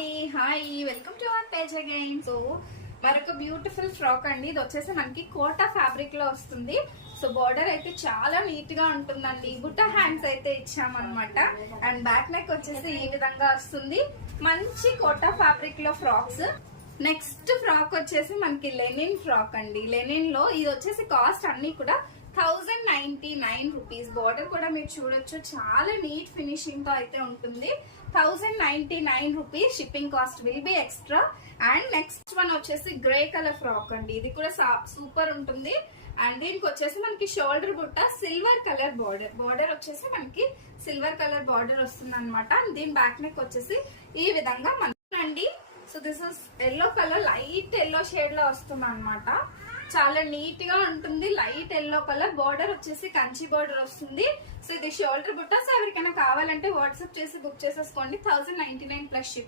అండి, hi, welcome to our page again. So మరొక beautiful frock అండి. ఇది వచ్చేసి మనకి కోటా ఫ్యాబ్రిక్ లో వస్తుంది. సో బార్డర్ అయితే చాలా నీట్ గా ఉంటుందండి. బుట్ట హ్యాండ్స్ అయితే ఇచ్చామన్నమాట. అండ్ బ్యాక్ నెక్ వచ్చేసి ఈ విధంగా వస్తుంది. మంచి కోటా ఫ్యాబ్రిక్ లో ఫ్రాక్స్. నెక్స్ట్ ఫ్రాక్ వచ్చేసి మనకి లెనిన్ ఫ్రాక్ అండి. లెనిన్ లో ఇది వచ్చేసి కాస్ట్ అన్ని కూడా 1099 రూపీస్. బార్డర్ కూడా మీరు చూడొచ్చు, చాలా నీట్ ఫినిషింగ్ తో అయితే ఉంటుంది. 1099 rupees. Shipping cost will be extra. And next one వచ్చేసి గ్రే కలర్ ఫ్రాక్ అండి. ఇది కూడా సూపర్ ఉంటుంది. అండ్ దీనికి వచ్చేసి మనకి షోల్డర్ బుట్ట సిల్వర్ కలర్ బార్డర్ వచ్చేసి మనకి సిల్వర్ కలర్ బార్డర్ వస్తుంది అనమాట. దీని బ్యాక్ నెక్ వచ్చేసి ఈ విధంగా మనకి. So this is yellow colour, light yellow shade లో వస్తుంది అనమాట. చాలా నీట్ గా ఉంటుంది. లైట్ ఎల్లో కలర్ బార్డర్ వచ్చేసి కంచి బార్డర్ వస్తుంది. సో ఇది షోల్డర్ బుట్ట. సో ఎవరికైనా కావాలంటే వాట్సాప్ చేసి బుక్ చేసేసుకోండి. 1099 ప్లస్ షిప్.